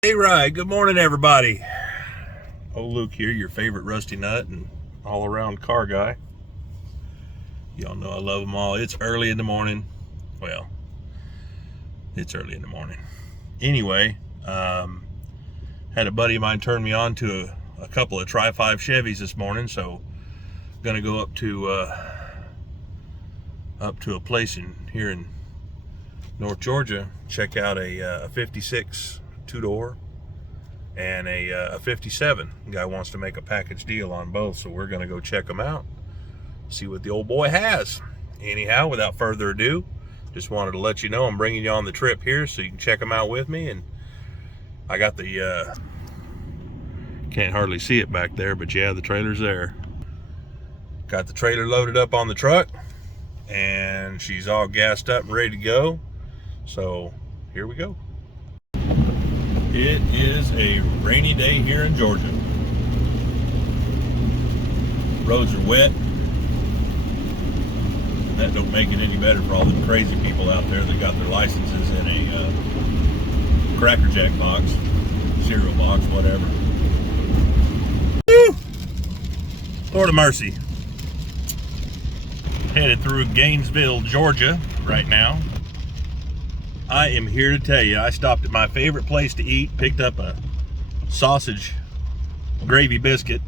Hey, Rye, good morning, everybody. Old Luke here, your favorite rusty nut and all-around car guy. Y'all know I love them all. It's early in the morning. Well, it's early in the morning. Anyway, had a buddy of mine turn me on to a couple of Tri-5 Chevys this morning, so gonna go up to a place here in North Georgia, check out a 56 two-door and a 57. The guy wants to make a package deal on both, so we're gonna go check them out, see what the old boy has. Anyhow, without further ado, just wanted to let you know I'm bringing you on the trip here so you can check them out with me. And I got the can't hardly see it back there, but yeah, the trailer's there. Got the trailer loaded up on the truck and she's all gassed up and ready to go. So here we go. It is a rainy day here in Georgia. Roads are wet. That don't make it any better for all the crazy people out there that got their licenses in a Cracker Jack box, cereal box, whatever. Woo! Lord of mercy. Headed through Gainesville, Georgia right now. I am here to tell you, I stopped at my favorite place to eat, picked up a sausage gravy biscuit.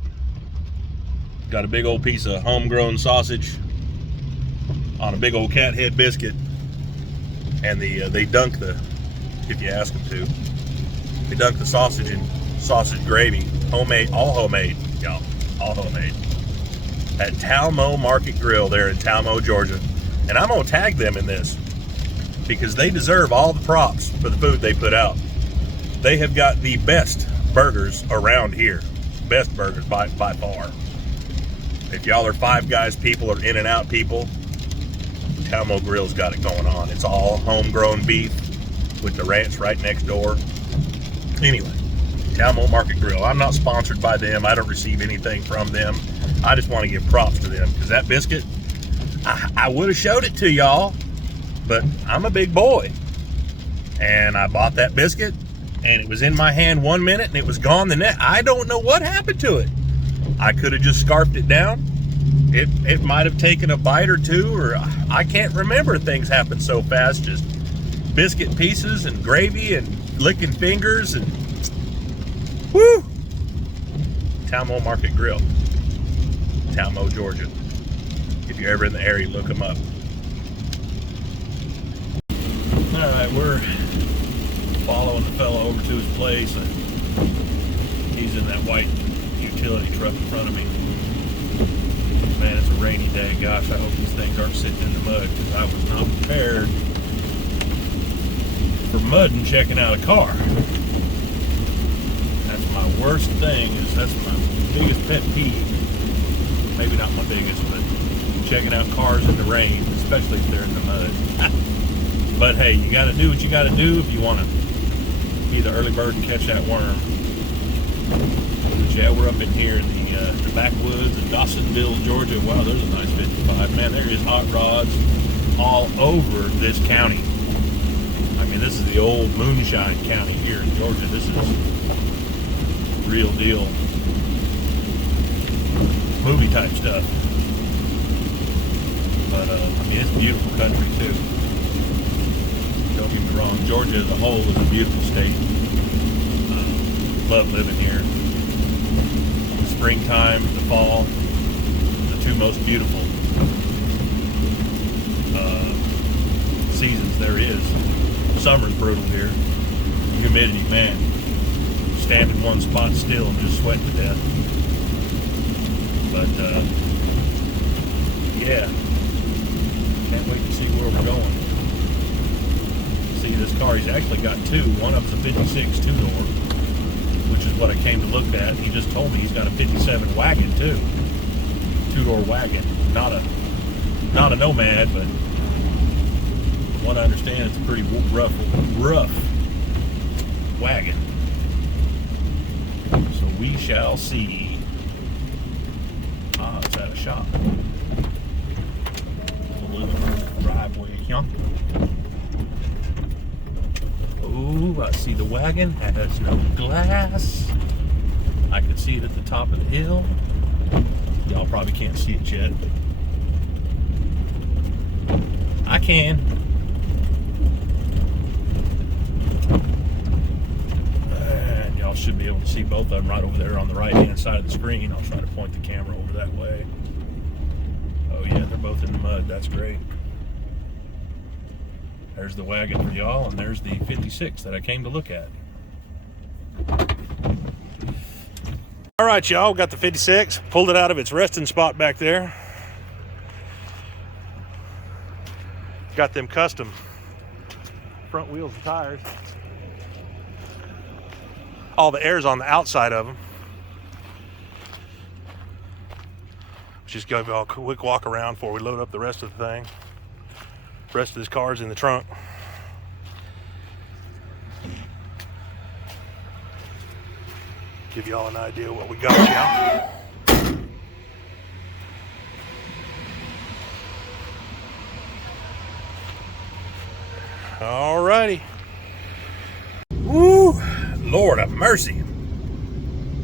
Got a big old piece of homegrown sausage on a big old cat head biscuit. And they dunk if you ask them to, they dunk the sausage in sausage gravy. Homemade, all homemade, y'all, all homemade. At Talmo Market Grill there in Talmo, Georgia. And I'm gonna tag them in this, because they deserve all the props for the food they put out. They have got the best burgers around here. Best burgers by far. If y'all are Five Guys people or In-N-Out people, Talmo Grill's got it going on. It's all homegrown beef with the ranch right next door. Anyway, Talmo Market Grill. I'm not sponsored by them. I don't receive anything from them. I just want to give props to them, because that biscuit, I would have showed it to y'all, but I'm a big boy, and I bought that biscuit and it was in my hand 1 minute and it was gone the next. I don't know what happened to it. I could have just scarfed it down. It might have taken a bite or two, or I can't remember. Things happen so fast. Just biscuit pieces and gravy and licking fingers and whoo. Talmo Market Grill, Talmo, Georgia. If you're ever in the area, look them up. Alright, we're following the fellow over to his place, and he's in that white utility truck in front of me. Man, it's a rainy day. Gosh, I hope these things aren't sitting in the mud, because I was not prepared for mud and checking out a car. That's my worst thing. That's my biggest pet peeve. Maybe not my biggest, but checking out cars in the rain, especially if they're in the mud. But hey, you got to do what you got to do if you want to be the early bird and catch that worm. But yeah, we're up in here in the backwoods of Dawsonville, Georgia. Wow, there's a nice 55. Man, there is hot rods all over this county. I mean, this is the old moonshine county here in Georgia. This is real deal movie type stuff. But I mean, it's beautiful country too. Don't get me wrong, Georgia as a whole is a beautiful state. Love living here. The springtime, the fall, the two most beautiful seasons there is. Summer's brutal here. Humidity, man. Stand in one spot still and just sweat to death. But yeah, can't wait to see where we're going. See, this car, he's actually got two. One of them's a 56 two-door, which is what I came to look at. He just told me he's got a 57 wagon too. Two-door wagon. Not a Nomad, but from what I understand, it's a pretty rough wagon. So we shall see. It's at a shop. A little driveway here. Oh Ooh, I see the wagon has no glass. I can see it at the top of the hill. Y'all probably can't see it yet. I can. And y'all should be able to see both of them right over there on the right-hand side of the screen. I'll try to point the camera over that way. Oh yeah, they're both in the mud. That's great. There's the wagon for y'all, and there's the 56 that I came to look at. All right, y'all, got the 56, pulled it out of its resting spot back there. Got them custom front wheels and tires. All the air's on the outside of them. Just give y'all a quick walk around before we load up the rest of the thing. The rest of this car's in the trunk. Give y'all an idea what we got, y'all. Alrighty. Woo! Lord have mercy.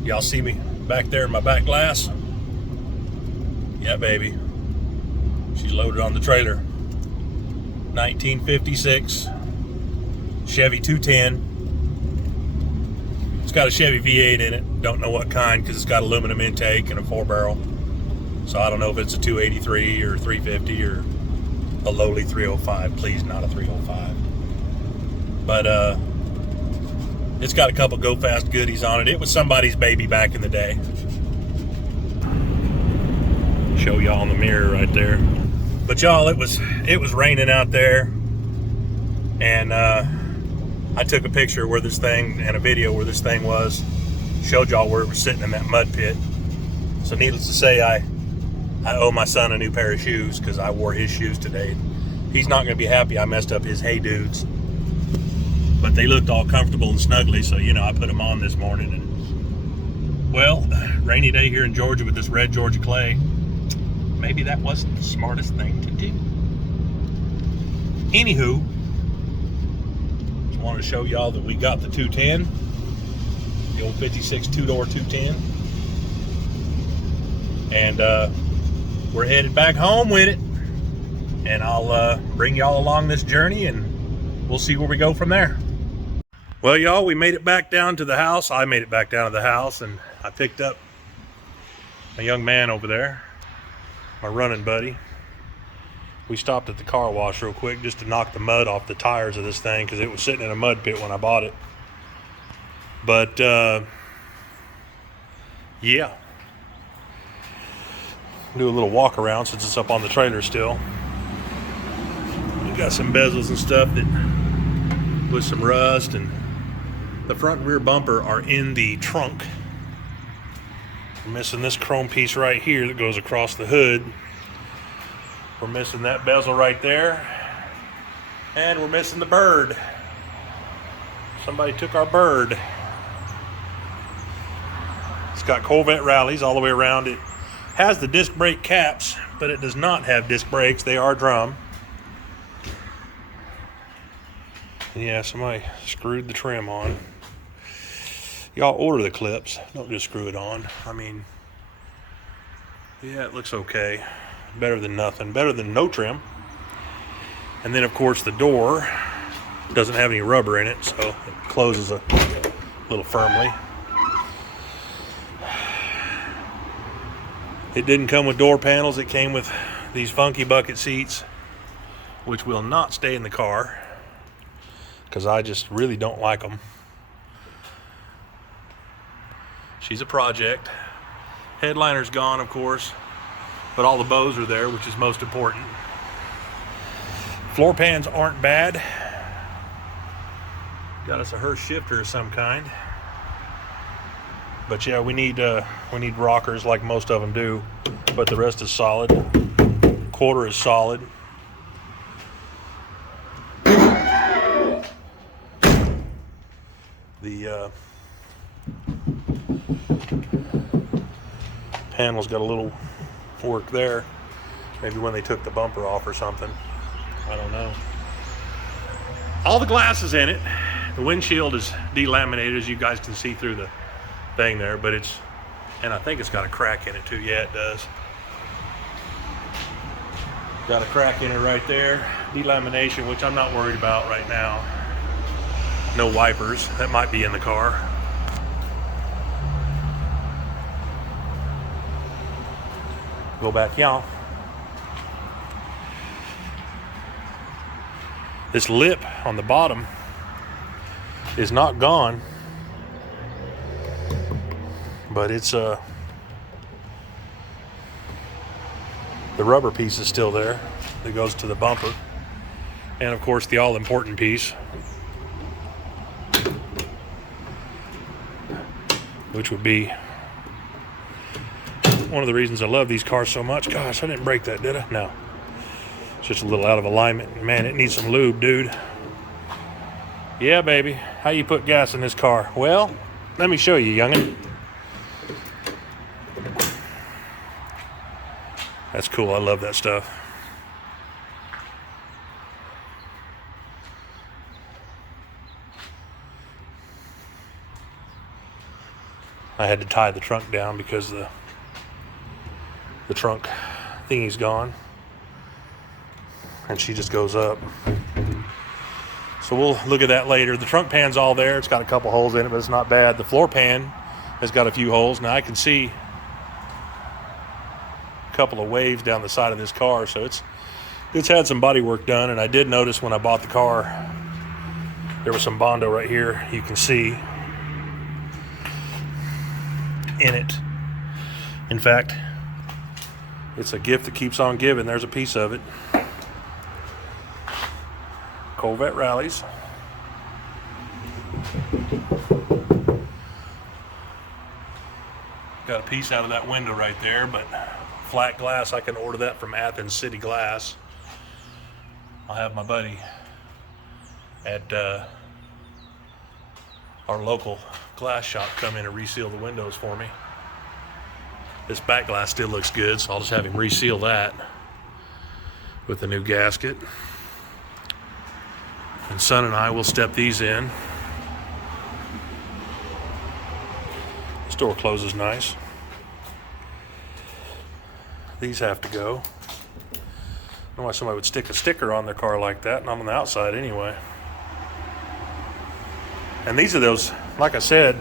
Y'all see me back there in my back glass? Yeah, baby. She's loaded on the trailer. 1956 Chevy 210. It's got a Chevy V8 in it. Don't know what kind because it's got aluminum intake and a 4-barrel. So I don't know if it's a 283 or 350 or a lowly 305. Please, not a 305. But it's got a couple go fast goodies on it. It was somebody's baby back in the day. Show y'all in the mirror right there. But y'all, it was raining out there, and I took a picture where this thing and a video where this thing was, showed y'all where it was sitting in that mud pit. So needless to say, I owe my son a new pair of shoes because I wore his shoes today. He's not going to be happy I messed up his Hey Dudes, but they looked all comfortable and snuggly, so you know, I put them on this morning. And well, rainy day here in Georgia with this red Georgia clay. Maybe that wasn't the smartest thing to do. Anywho, just wanted to show y'all that we got the 210, the old 56 two-door 210, and we're headed back home with it. And I'll bring y'all along this journey, and we'll see where we go from there. Well, y'all, we made it back down to the house. I made it back down to the house, and I picked up a young man over there, my running buddy. We stopped at the car wash real quick just to knock the mud off the tires of this thing because it was sitting in a mud pit when I bought it. But yeah, do a little walk around since it's up on the trailer still. We got some bezels and stuff that with some rust, and the front and rear bumper are in the trunk. We're missing this chrome piece right here that goes across the hood. We're missing that bezel right there. And we're missing the bird. Somebody took our bird. It's got Corvette rallies all the way around. It has the disc brake caps, but it does not have disc brakes. They are drum. And yeah, somebody screwed the trim on. Y'all order the clips, don't just screw it on. I mean, yeah, it looks okay. Better than nothing, better than no trim. And then of course the door doesn't have any rubber in it, so it closes a little firmly. It didn't come with door panels, it came with these funky bucket seats, which will not stay in the car because I just really don't like them. She's a project. Headliner's gone, of course, but all the bows are there, which is most important. Floor pans aren't bad. Got us a Hurst shifter of some kind. But yeah, we need rockers like most of them do, but the rest is solid. Quarter is solid. The panel's got a little work there. Maybe when they took the bumper off or something. I don't know. All the glass is in it. The windshield is delaminated, as you guys can see through the thing there, but it's, and I think it's got a crack in it too. Yeah, it does. Got a crack in it right there. Delamination, which I'm not worried about right now. No wipers. That might be in the car. Go back, y'all. This lip on the bottom is not gone, but it's the rubber piece is still there that goes to the bumper, and of course the all-important piece, which would be one of the reasons I love these cars so much. Gosh, I didn't break that, did I? No. It's just a little out of alignment. Man, it needs some lube, dude. Yeah, baby. How you put gas in this car? Well, let me show you, youngin'. That's cool. I love that stuff. I had to tie the trunk down because the trunk thingy's gone, and she just goes up. So we'll look at that later. The trunk pan's all there. It's got a couple holes in it, but it's not bad. The floor pan has got a few holes. Now I can see a couple of waves down the side of this car, so it's had some body work done. And I did notice when I bought the car, there was some Bondo right here. You can see in it. In fact, it's a gift that keeps on giving. There's a piece of it. Corvette rallies. Got a piece out of that window right there, but flat glass, I can order that from Athens City Glass. I'll have my buddy at our local glass shop come in and reseal the windows for me. This back glass still looks good, so I'll just have him reseal that with the new gasket. And Son and I will step these in. This door closes nice. These have to go. I don't know why somebody would stick a sticker on their car like that, and I'm on the outside anyway. And these are those, like I said,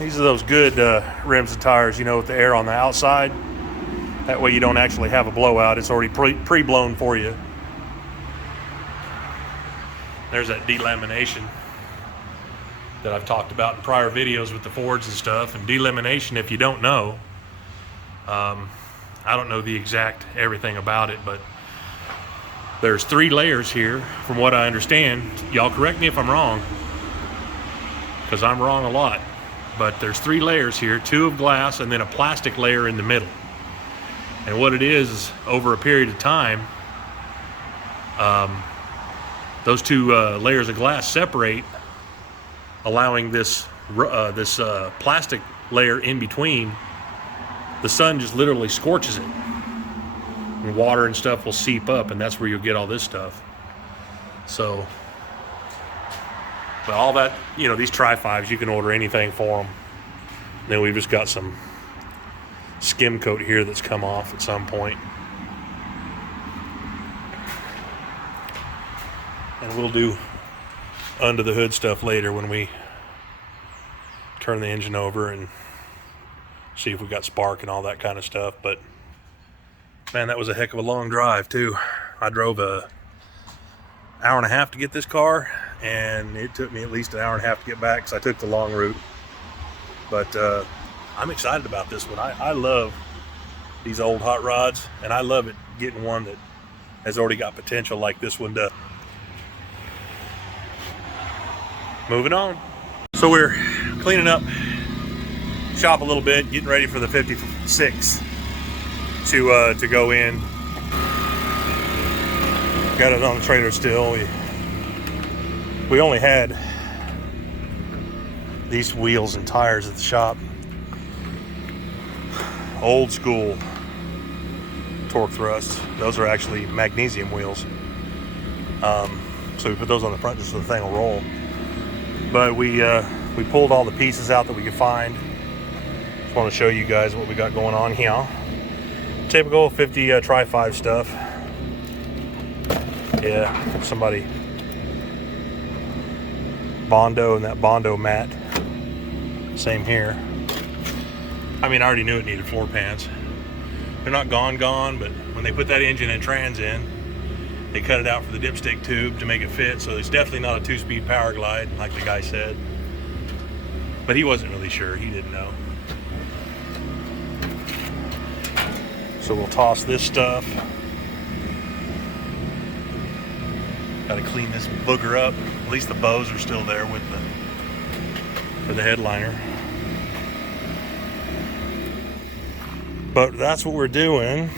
these are those good rims and tires, you know, with the air on the outside. That way you don't actually have a blowout. It's already pre-blown for you. There's that delamination that I've talked about in prior videos with the Fords and stuff. And delamination, if you don't know, I don't know the exact everything about it, but there's 3 layers here from what I understand. Y'all correct me if I'm wrong, because I'm wrong a lot. But there's 3 layers here, 2 of glass and then a plastic layer in the middle. And what it is over a period of time, those 2 layers of glass separate, allowing this plastic layer in between. The sun just literally scorches it, and water and stuff will seep up, and that's where you'll get all this stuff. So, but all that, you know, these Tri-5s, you can order anything for them. And then we've just got some skim coat here that's come off at some point. And we'll do under the hood stuff later when we turn the engine over and see if we got spark and all that kind of stuff. But man, that was a heck of a long drive too. I drove a hour and a half to get this car, and it took me at least an hour and a half to get back because I took the long route. But I'm excited about this one. I love these old hot rods, and I love it getting one that has already got potential like this one does. Moving on. So we're cleaning up shop a little bit, getting ready for the 56 to go in. Got it on the trailer still. We only had these wheels and tires at the shop. Old school torque thrusts. Those are actually magnesium wheels. So we put those on the front just so the thing will roll. But we pulled all the pieces out that we could find. Just want to show you guys what we got going on here. Typical 50 Tri-5 stuff. Yeah, somebody Bondo and that Bondo mat. Same here. I mean, I already knew it needed floor pans. They're not gone, but when they put that engine and trans in, they cut it out for the dipstick tube to make it fit. So it's definitely not a 2-speed power glide, like the guy said. But he wasn't really sure. He didn't know. So we'll toss this stuff. Got to clean this booger up. At least the bows are still there with for the headliner. But that's what we're doing.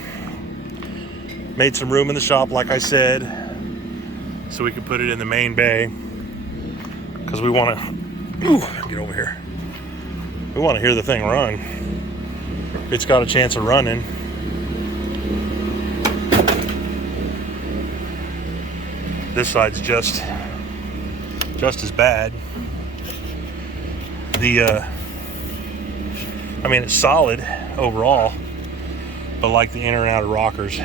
Made some room in the shop, like I said, so we could put it in the main bay. Because we want to, get over here. We want to hear the thing run. It's got a chance of running. This side's just as bad. I mean, it's solid overall, but like the inner and outer rockers,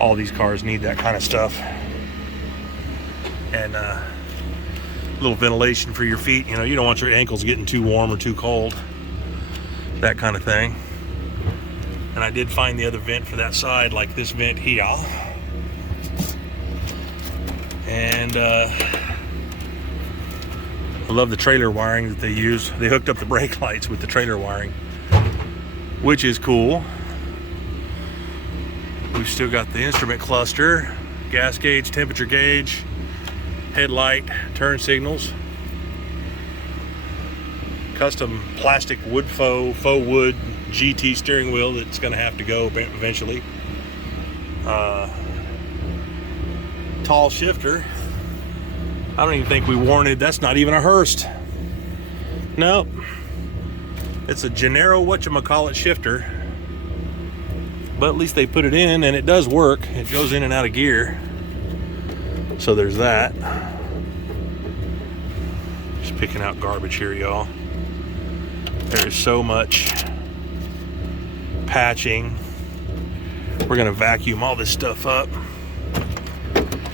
all these cars need that kind of stuff. And a little ventilation for your feet. You know, you don't want your ankles getting too warm or too cold, that kind of thing. And I did find the other vent for that side, like this vent here. And I love the trailer wiring that they use. They hooked up the brake lights with the trailer wiring, which is cool. We've still got the instrument cluster, gas gauge, temperature gauge, headlight, turn signals, custom plastic wood faux wood GT steering wheel that's going to have to go eventually. Tall shifter. I don't even think we warranted. That's not even a Hurst. Nope. It's a Gennaro whatchamacallit shifter. But at least they put it in and it does work. It goes in and out of gear. So there's that. Just picking out garbage here, y'all. There is so much patching. We're gonna vacuum all this stuff up.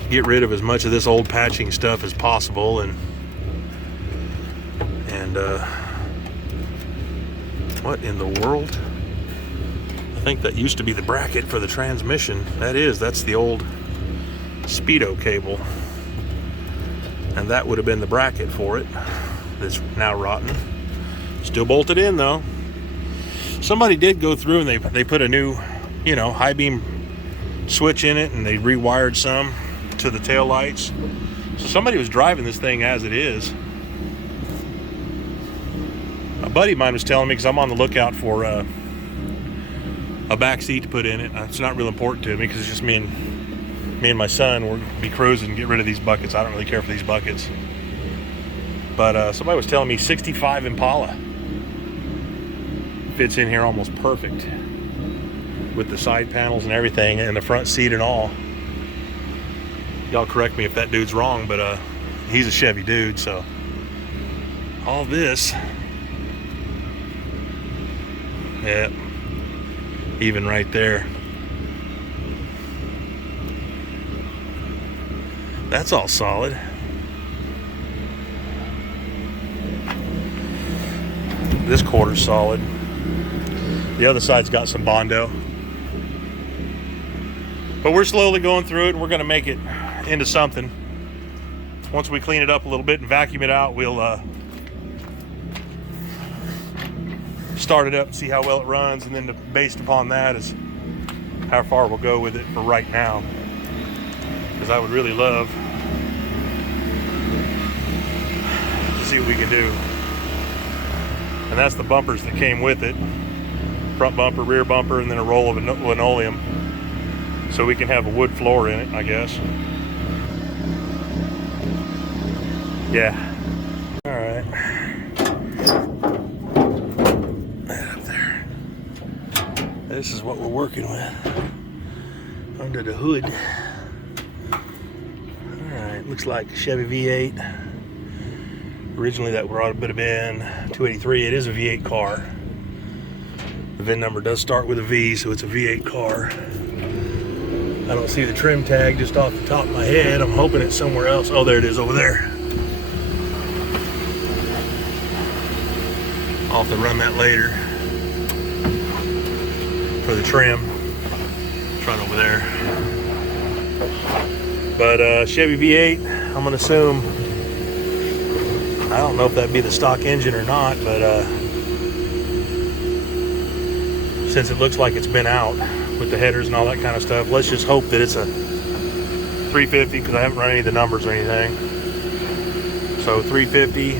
Get rid of as much of this old patching stuff as possible, and what in the world? I think that used to be the bracket for the transmission. That's the old Speedo cable, and that would have been the bracket for it. That's now rotten. Still bolted in though. Somebody did go through and they put a new, high beam switch in it, and they rewired some to the tail lights. So somebody was driving this thing as it is. A buddy of mine was telling me, because I'm on the lookout for a back seat to put in it. It's not real important to me because it's just me and my son. We'll be cruising and get rid of these buckets. I don't really care for these buckets. But somebody was telling me 65 Impala fits in here almost perfect with the side panels and everything, and the front seat and all. Y'all correct me if that dude's wrong, but he's a Chevy dude, so all this, yeah, even right there, that's all solid. This quarter's solid. The other side's got some Bondo, but we're slowly going through it, and we're going to make it into something. Once we clean it up a little bit and vacuum it out, we'll start it up and see how well it runs, and then based upon that is how far we'll go with it for right now, because I would really love to see what we can do. And that's the bumpers that came with it. Front bumper, rear bumper, and then a roll of linoleum, so we can have a wood floor in it, I guess. Yeah. All right. That up there. This is what we're working with under the hood. All right. Looks like a Chevy V8. Originally that would have been 283. It is a V8 car. The VIN number does start with a V, so it's a V8 car. I don't see the trim tag just off the top of my head. I'm hoping it's somewhere else. Oh, there it is over there. I'll have to run that later for the trim. It's right over there. But Chevy V8, I'm gonna assume, I don't know if that'd be the stock engine or not, but since it looks like it's been out with the headers and all that kind of stuff, let's just hope that it's a 350, because I haven't run any of the numbers or anything. So 350,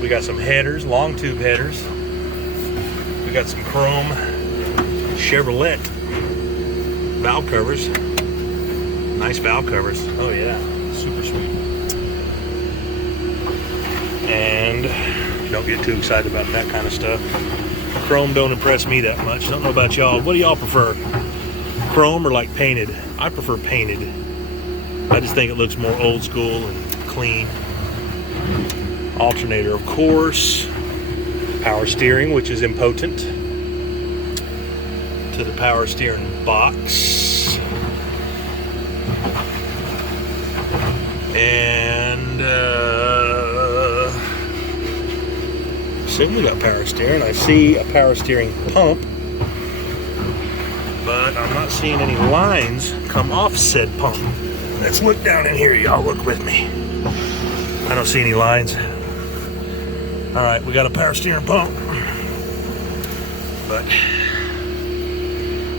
we got some headers, long tube headers. We got some chrome Chevrolet valve covers. Nice valve covers. Oh yeah, super sweet. And don't get too excited about that kind of stuff. Chrome don't impress me that much. Don't know about y'all. What do y'all prefer? Chrome or like painted? I prefer painted. I just think it looks more old school and clean. Alternator, of course. Power steering, which is impotent. To the power steering box. And assume we got power steering. I see a power steering pump, but I'm not seeing any lines come off said pump. Let's look down in here, y'all. Look with me. I don't see any lines. All right, we got a power steering pump, but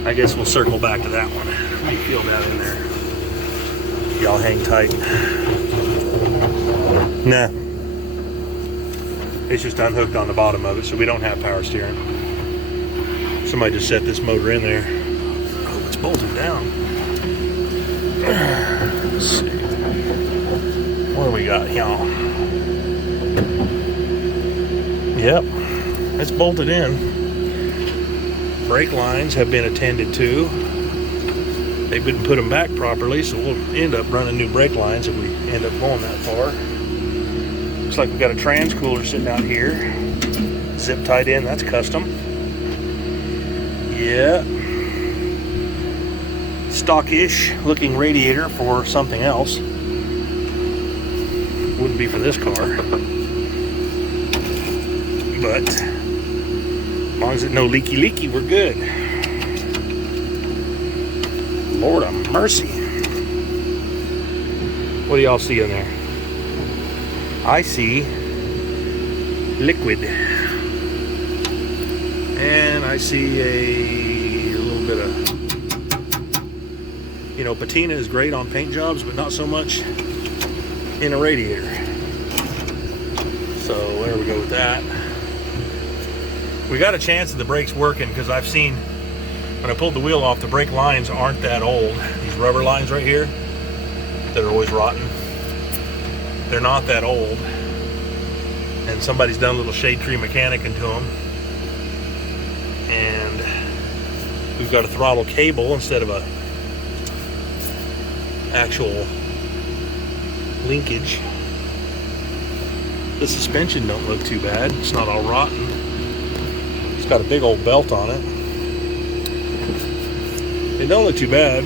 I guess we'll circle back to that one. Let me feel that in there. Y'all hang tight. Nah. It's just unhooked on the bottom of it, so we don't have power steering. Somebody just set this motor in there. Oh, it's bolted down. Let's see. What do we got, y'all? Yep, it's bolted in. Brake lines have been attended to. They didn't put them back properly, so we'll end up running new brake lines if we end up going that far. Looks like we got a trans cooler sitting out here. Zip tied in, that's custom. Yeah. Stock-ish looking radiator for something else. Wouldn't be for this car. But as long as it's no leaky, we're good. Lord of mercy. What do y'all see in there? I see liquid. And I see a little bit of, you know, patina is great on paint jobs, but not so much in a radiator. So there we go with that. We got a chance of the brakes working, because I've seen when I pulled the wheel off, the brake lines aren't that old. These rubber lines right here that are always rotten, they're not that old. And somebody's done a little shade tree mechanicing to them. And we've got a throttle cable instead of a actual linkage. The suspension don't look too bad. It's not all rotten. It's got a big old belt on it. It don't look too bad.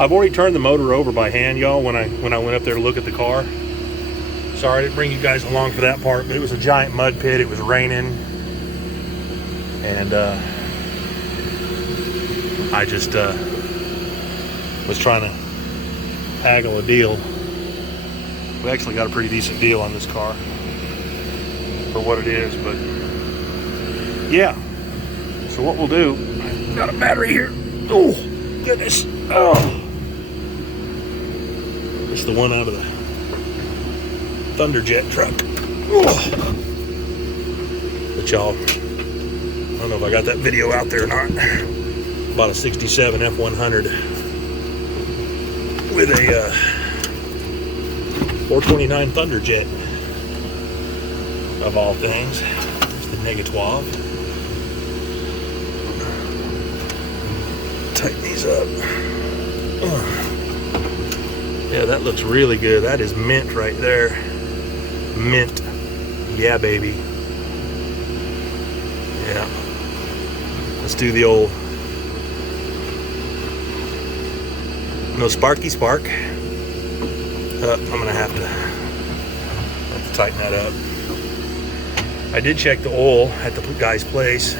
I've already turned the motor over by hand, y'all, when I went up there to look at the car. Sorry I didn't bring you guys along for that part, but it was a giant mud pit. It was raining. And I just was trying to haggle a deal. We actually got a pretty decent deal on this car for what it is, but yeah. So what we'll do, got a battery here. Oh, goodness. Oh. It's the one out of the Thunderjet truck. Oh. But y'all, I don't know if I got that video out there or not. Bought a 67 F100 with a 429 Thunderjet, of all things. It's the Negative. Tighten these up. Yeah, that looks really good. That is mint right there. Mint. Yeah, baby. Yeah. Let's do the old no sparky spark. I'm gonna have to tighten that up. I did check the oil at the guy's place,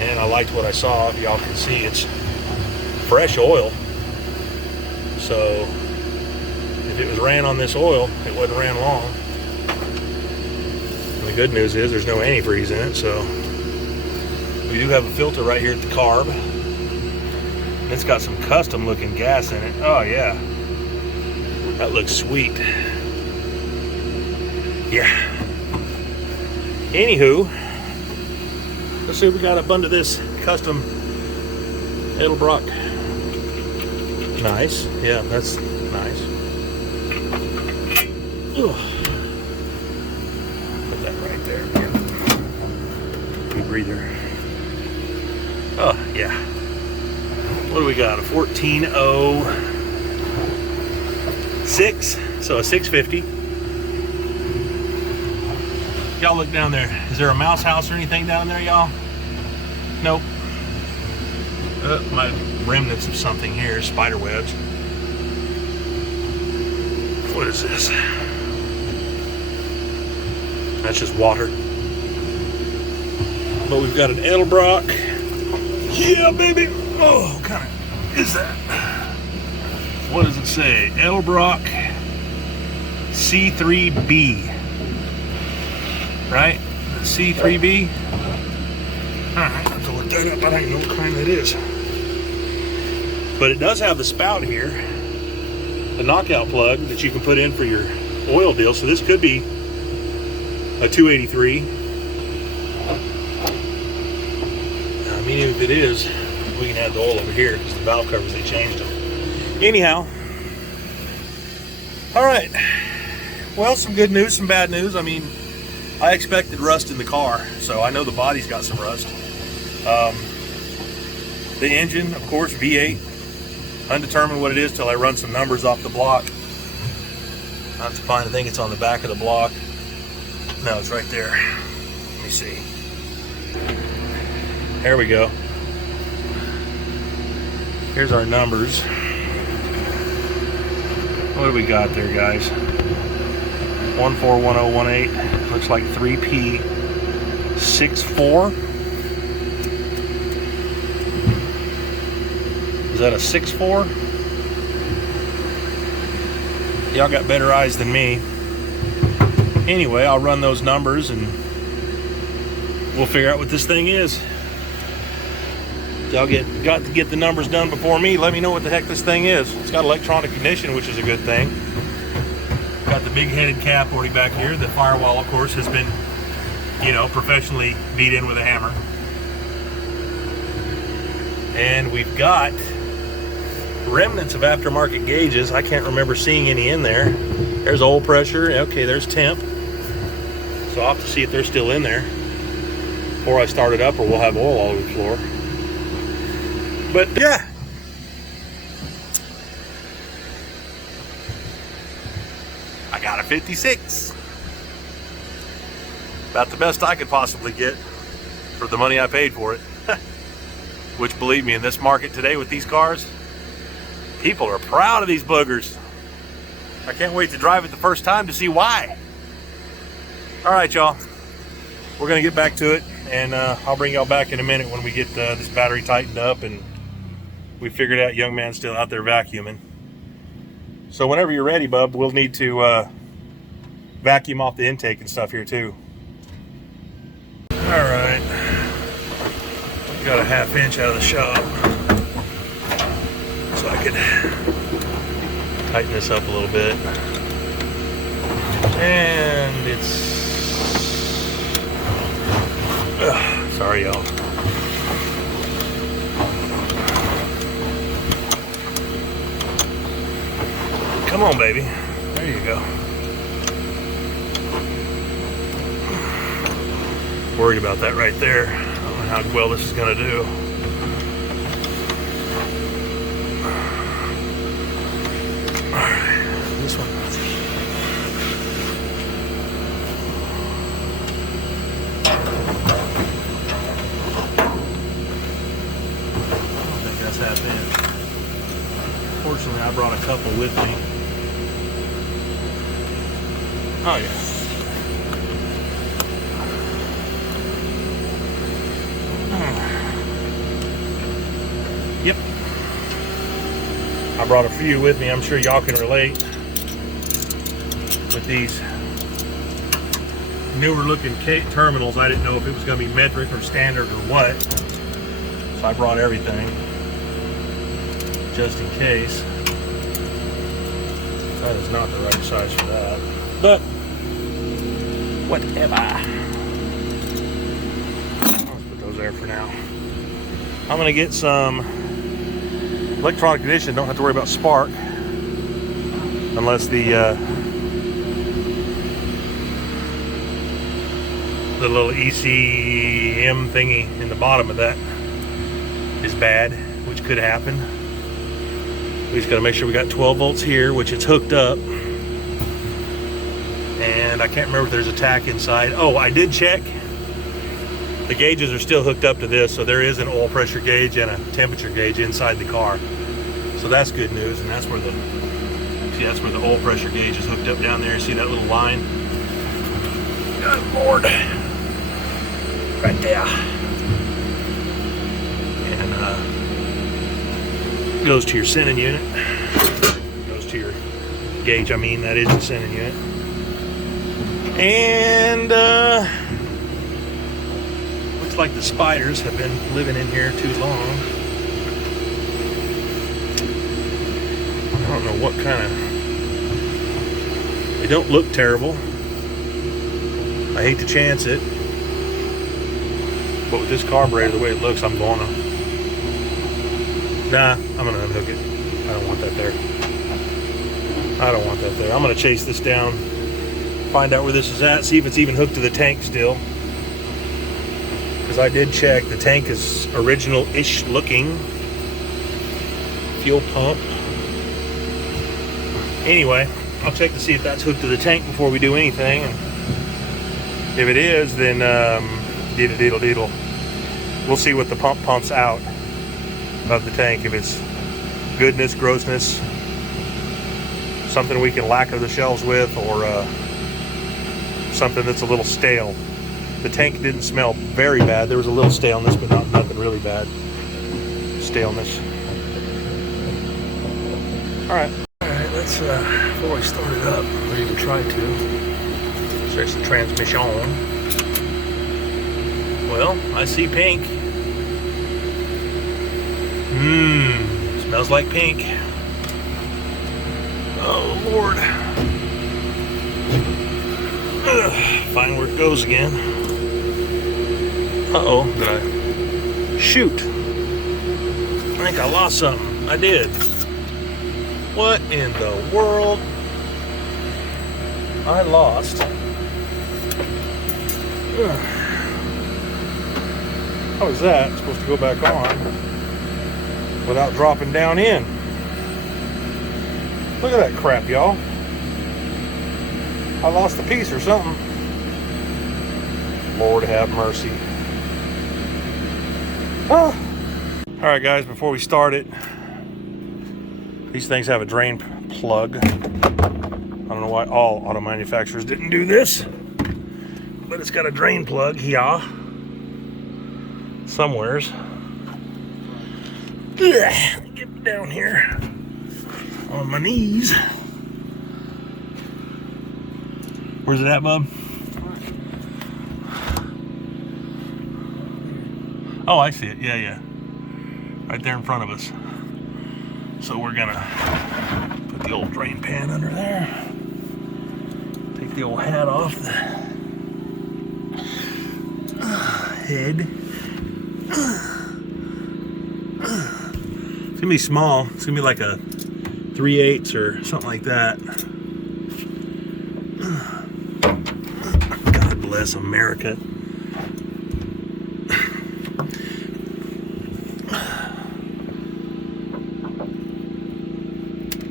and I liked what I saw. If y'all can see, it's fresh oil. So if it was ran on this oil, it wasn't ran long. And the good news is there's no antifreeze in it, so we do have a filter right here at the carb. And it's got some custom looking gas in it. Oh yeah, that looks sweet. Yeah. Anywho, let's see what we got up under this custom Edelbrock. Nice. Yeah, that's nice. Ugh. Put that right there. Good breather. Oh, yeah. What do we got? A 1406. So a 650. Y'all look down there. Is there a mouse house or anything down there, y'all? Nope. My remnants of something here, spider webs. What is this? That's just water. But we've got an Edelbrock. Yeah, baby. Oh, what kind of is that? What does it say? Edelbrock C3B. Right? C3B? Alright, I have to look that up. I don't even know what kind that is. But it does have the spout here, the knockout plug that you can put in for your oil deal. So this could be a 283. I mean, if it is, we can add the oil over here because the valve covers, they changed them. Anyhow, alright. Well, some good news, some bad news. I mean, I expected rust in the car, so I know the body's got some rust. The engine, of course, V8. Undetermined what it is till I run some numbers off the block. I have to find, I think it's on the back of the block. No, it's right there. Let me see. There we go. Here's our numbers. What do we got there, guys? 141018. Looks like 3P64. Is that a 6.4? Y'all got better eyes than me. Anyway, I'll run those numbers and we'll figure out what this thing is. Y'all got to get the numbers done before me. Let me know what the heck this thing is. It's got electronic ignition, which is a good thing. Got the big headed cap already back here. The firewall, of course, has been, you know, professionally beat in with a hammer. And we've got remnants of aftermarket gauges. I can't remember seeing any in there. There's oil pressure. Okay, there's temp. So I'll have to see if they're still in there before I start it up, or we'll have oil all over the floor. But yeah. I got a 56. About the best I could possibly get for the money I paid for it. Which, believe me, in this market today with these cars, people are proud of these boogers. I can't wait to drive it the first time to see why. All right, y'all. We're going to get back to it, and I'll bring y'all back in a minute when we get this battery tightened up and we figured out young man's still out there vacuuming. So whenever you're ready, bub, we'll need to vacuum off the intake and stuff here too. All right. Got a ½ inch out of the shop, so I could tighten this up a little bit. And it's, sorry y'all. Come on, baby. There you go. Worried about that right there. I don't know how well this is going to do. Alright, this one. brought a couple with me. Oh yeah. Yep. I brought a few with me. I'm sure y'all can relate with these newer looking terminals. I didn't know if it was going to be metric or standard or what. So I brought everything just in case. That is not the right size for that. But whatever. Let's put those there for now. I'm going to get some electronic ignition. Don't have to worry about spark unless the little ECM thingy in the bottom of that is bad, which could happen. We just got to make sure we got 12 volts here, which it's hooked up. And I can't remember if there's a tach inside. Oh, I did check. The gauges are still hooked up to this, so there is an oil pressure gauge and a temperature gauge inside the car. So that's good news, and that's where the oil pressure gauge is hooked up down there. See that little line? Good Lord. Right there. And goes to your sending unit. Goes to your gauge, I mean, that is the sending unit. And looks like the spiders have been living in here too long. I don't know what kind of... They don't look terrible. I hate to chance it. But with this carburetor, the way it looks, I'm going to... Nah, I'm going to unhook it. I don't want that there. I don't want that there. I'm going to chase this down, find out where this is at, see if it's even hooked to the tank still. Because I did check. The tank is original-ish looking. Fuel pump. Anyway, I'll check to see if that's hooked to the tank before we do anything. And if it is, then diddle. We'll see what the pump pumps out of the tank. If it's goodness, grossness, something we can lacquer the shelves with, or something that's a little stale. The tank didn't smell very bad. There was a little staleness, but nothing really bad. Staleness. Alright, let's, before we start it up, or even try to, stretch the transmission on. Well, I see pink. Smells like pink. Oh, Lord. Find where it goes again. Uh-oh, did I? Shoot. I think I lost something. I did. What in the world? I lost. How is that supposed to go back on without dropping down in? Look at that crap, y'all. I lost a piece or something. Lord have mercy. Oh. Alright guys, before we start it, these things have a drain plug. I don't know why all auto manufacturers didn't do this, but it's got a drain plug here. Somewheres. Get down here on my knees. Where's it at, bub? Oh, I see it. Yeah. Right there in front of us. So we're gonna put the old drain pan under there. Take the old hat off the head. It's gonna be small. It's gonna be like a 3/8 or something like that. God bless America.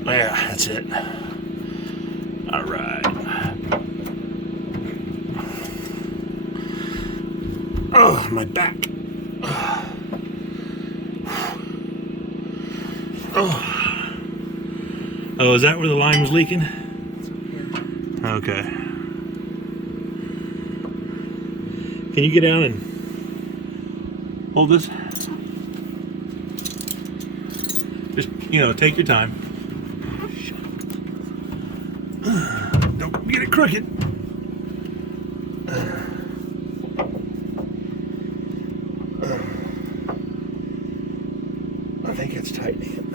Yeah, that's it. All right. Oh, my back. Oh. Oh, is that where the line was leaking? Okay. Can you get down and hold this? Just, you know, take your time. Don't get it crooked. I think it's tightening it.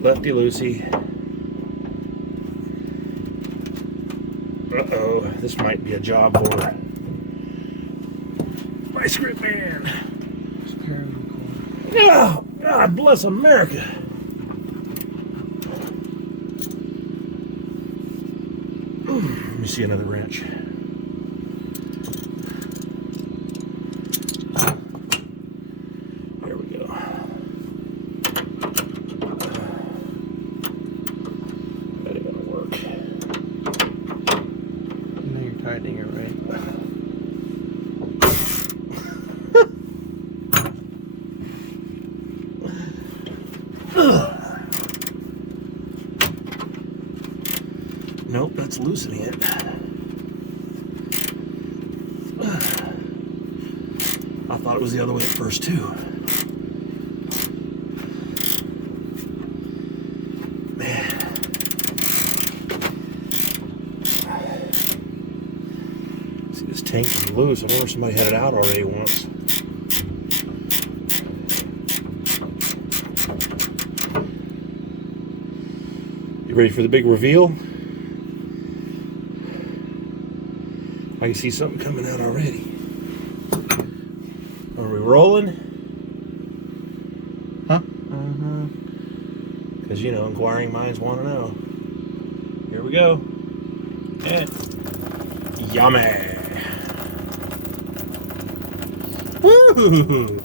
Lefty loosey. Uh-oh, this might be a job for my script man. Oh, God bless America. Let me see another wrench. There we go. That ain't gonna work. Now you're tightening it right. Nope, that's loosening it. I thought it was the other way at first too. Man. See, this tank is loose. I wonder if somebody had it out already once. You ready for the big reveal? I can see something coming out already. Are we rolling? Huh? Mm-hmm. Because, you know, inquiring minds want to know. Here we go. And yummy. Woo!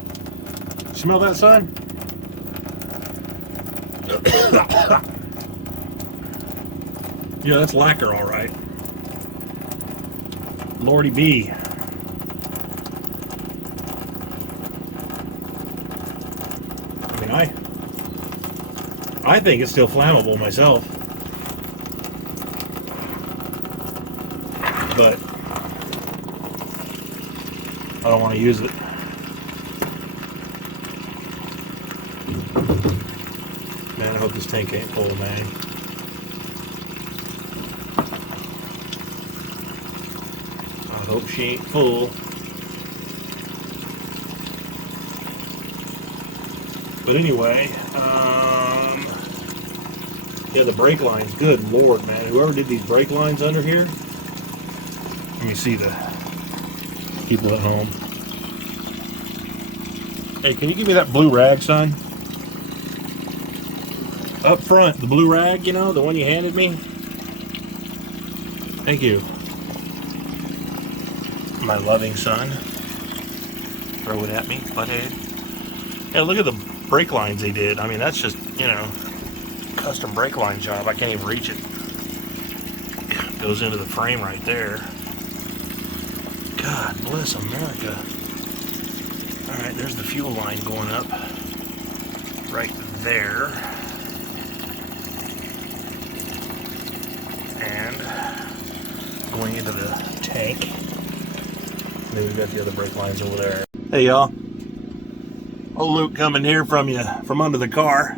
Smell that, son? Yeah, that's lacquer, all right. Lordy B. I mean, I think it's still flammable myself. But I don't want to use it. Man, I hope this tank ain't full, man. I hope she ain't full. But anyway, yeah, the brake lines, good Lord, man. Whoever did these brake lines under here, let me see the people at home. Hey, can you give me that blue rag, son? Up front, the blue rag, you know, the one you handed me. Thank you. My loving son. Throw it at me, butthead. Yeah, look at the brake lines they did. I mean, that's just, you know, custom brake line job. I can't even reach it. Goes into the frame right there. God bless America. Alright, there's the fuel line going up. Right there. And going into the tank. Then we've got the other brake lines over there. Hey y'all. Old Luke coming here from under the car.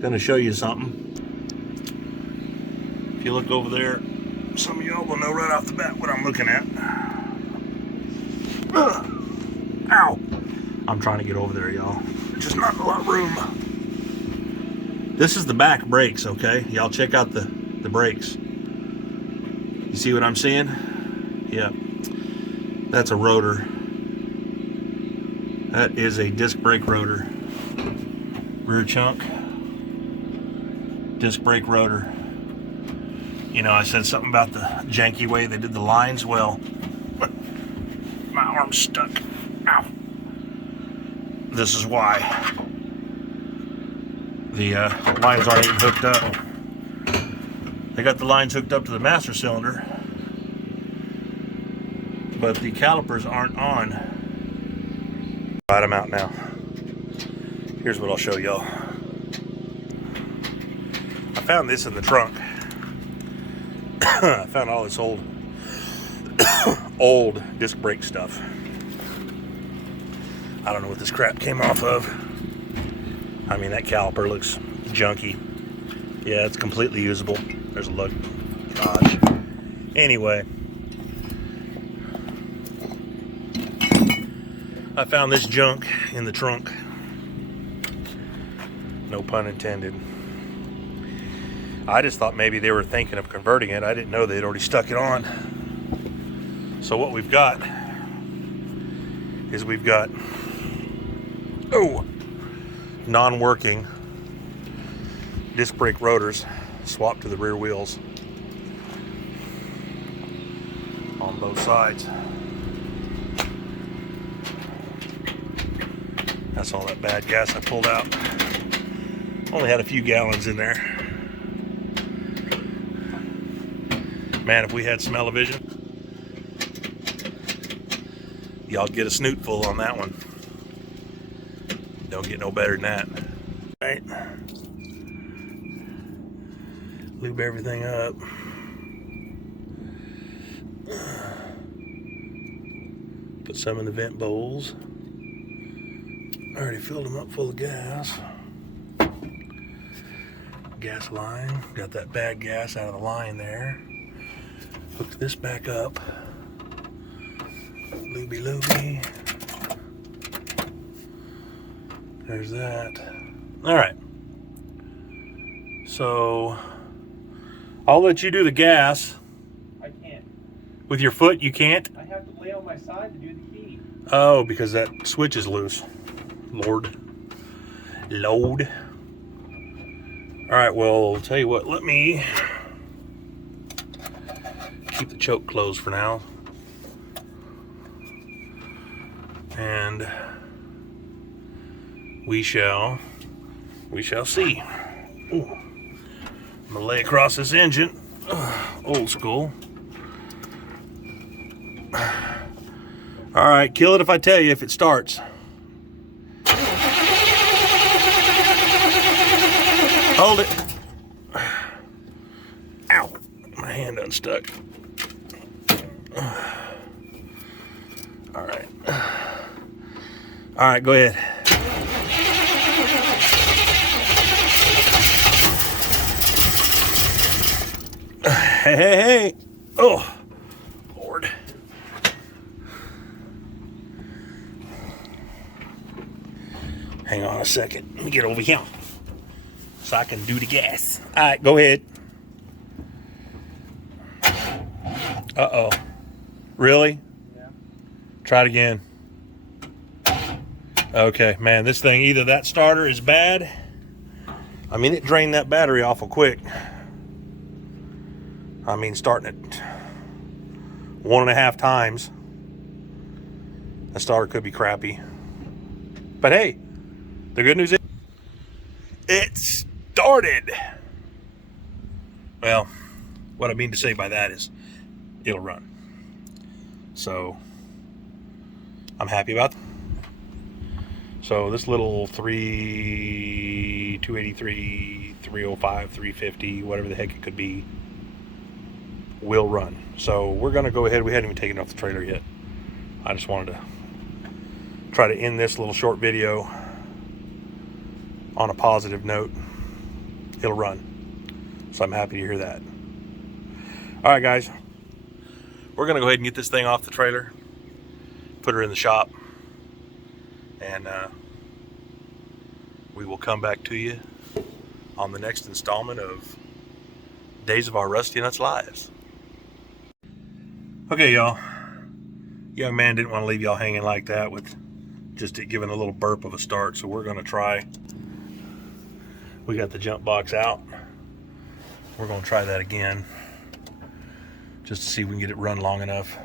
Gonna show you something. If you look over there, some of y'all will know right off the bat what I'm looking at. Ow! I'm trying to get over there, y'all. Just not a lot of room. This is the back brakes, okay? Y'all check out the brakes. You see what I'm seeing? Yep. That's a rotor. That is a disc brake rotor. Rear chunk. Disc brake rotor. You know, I said something about the janky way they did the lines. Well, my arm's stuck. Ow. This is why. The lines aren't even hooked up. They got the lines hooked up to the master cylinder, but the calipers aren't on. Right, I'm out now. Here's what I'll show y'all. found this in the trunk. I found all this old disc brake stuff. I don't know what this crap came off of. I mean, that caliper looks junky. Yeah, it's completely usable. There's a look. Gosh. Anyway, I found this junk in the trunk. No pun intended. I just thought maybe they were thinking of converting it. I didn't know they'd already stuck it on. So what we've got is non-working disc brake rotors swapped to the rear wheels on both sides. That's all that bad gas I pulled out. Only had a few gallons in there. Man, if we had smell-o-vision, y'all get a snootful on that one. Don't get no better than that. Right? Lube everything up. Put some in the vent bowls. I already filled them up full of gas. Gas line. Got that bad gas out of the line there. Hooked this back up. Looby. There's that. All right. So I'll let you do the gas. I can't. With your foot, you can't? I have to lay on my side to do the key. Oh, because that switch is loose. Lord. Load. All right, well, I'll tell you what, let me keep the choke closed for now. And we shall see. Ooh. I'm gonna lay across this engine. Old school. All right, kill it if I tell you if it starts. Hold it. Ow, my hand unstuck. All right, go ahead. Hey. Oh, Lord. Hang on a second. Let me get over here so I can do the gas. All right, go ahead. Uh-oh. Really? Yeah. Try it again. Okay, man, this thing, either that starter is bad. I mean, it drained that battery awful quick. I mean, starting it 1.5 times. The starter could be crappy. But hey, the good news is it started. Well, what I mean to say by that is it'll run. So I'm happy about that. So this little 283, 305, 350, whatever the heck it could be, will run. So we're going to go ahead. We hadn't even taken it off the trailer yet. I just wanted to try to end this little short video on a positive note. It'll run. So I'm happy to hear that. All right, guys. We're going to go ahead and get this thing off the trailer, put her in the shop, and we will come back to you on the next installment of Days of Our Rusty Nuts Lives. Okay, y'all. Young man didn't want to leave y'all hanging like that with just it giving a little burp of a start, so we're going to try. We got the jump box out. We're going to try that again just to see if we can get it run long enough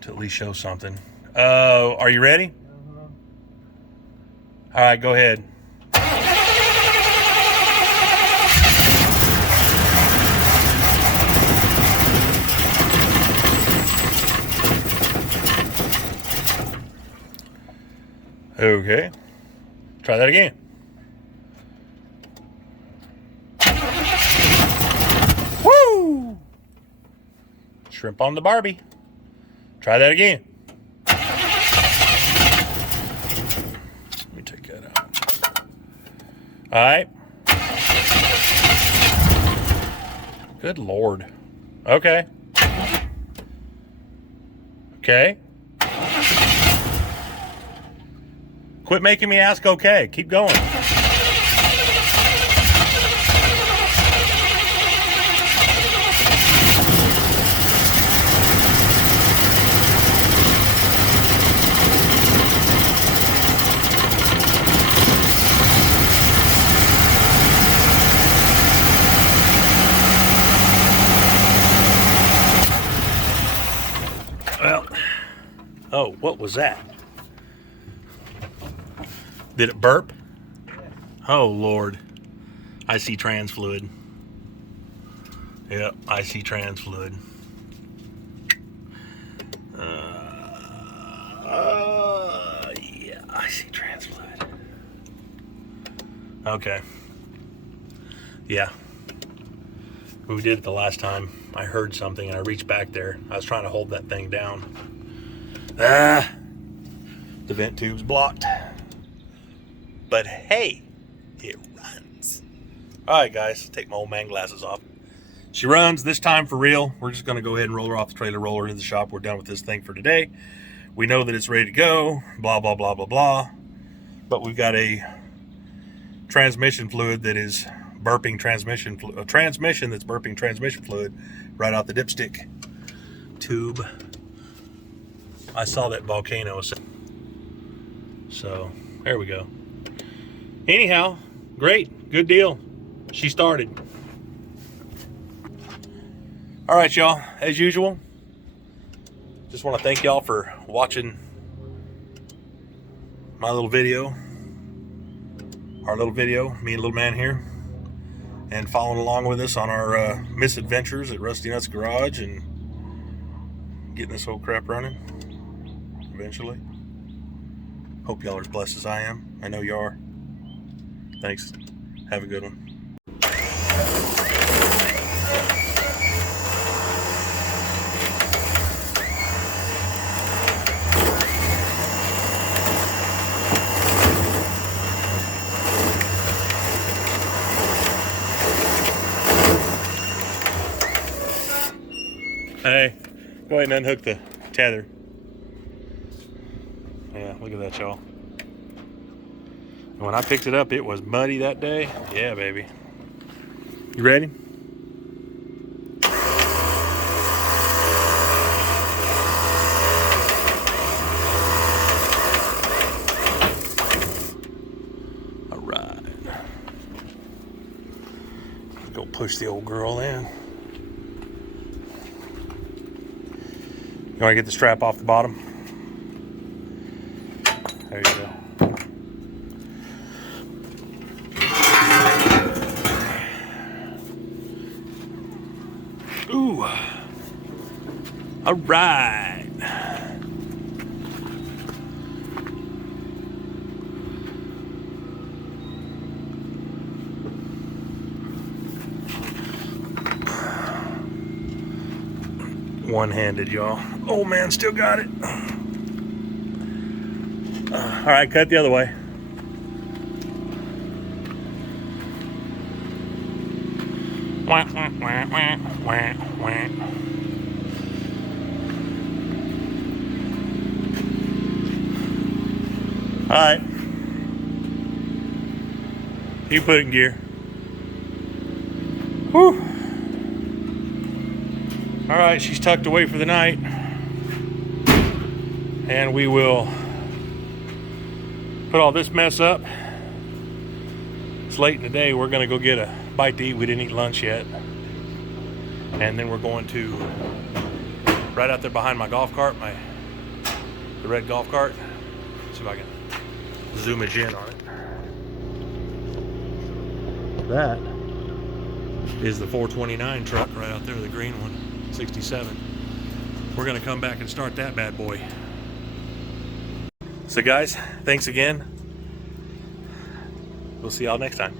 to at least show something. Are you ready? All right, go ahead. Okay, try that again. Shrimp on the Barbie. Try that again. Let me take that out. All right. Good Lord. Okay. Okay. Quit making me ask okay. Keep going. Well, oh, what was that? Did it burp? Oh, Lord. I see trans fluid. Yep, I see trans fluid. Yeah, I see trans fluid. Okay. Yeah. When we did it the last time, I heard something and I reached back there. I was trying to hold that thing down. The vent tube's blocked. But hey, it runs. All right, guys, take my old man glasses off. She runs this time for real. We're just gonna go ahead and roll her off the trailer, roll her into the shop. We're done with this thing for today. We know that it's ready to go, blah, blah, blah, blah, blah. But we've got a transmission fluid that is burping transmission fluid, a transmission that's burping transmission fluid right out the dipstick tube. I saw that volcano. So there we go. Anyhow, great, good deal. She started. All right, y'all, as usual, just want to thank y'all for watching my little video, our little video, me and little man here, and following along with us on our misadventures at Rusty Nuts Garage and getting this whole crap running eventually. Hope y'all are as blessed as I am. I know you are. Thanks. Have a good one. Hey, go ahead and unhook the tether. Yeah, look at that, y'all. When I picked it up, it was muddy that day. Yeah, baby. You ready? All right. Let's go push the old girl in. You want to get the strap off the bottom? There you go. Ooh. All right. One-handed, y'all. Oh man, still got it. All right, cut the other way. Wah, wah, wah, wah, wah, wah. All right. You put it in gear. Whew. All right, she's tucked away for the night. And we will put all this mess up. It's late in the day. We're gonna go get a bite to eat. We didn't eat lunch yet. And then we're going to, right out there behind my golf cart, the red golf cart. See if I can zoom in on it. That is the 429 truck right out there, the green one, 67. We're gonna come back and start that bad boy. So guys, thanks again. We'll see y'all next time.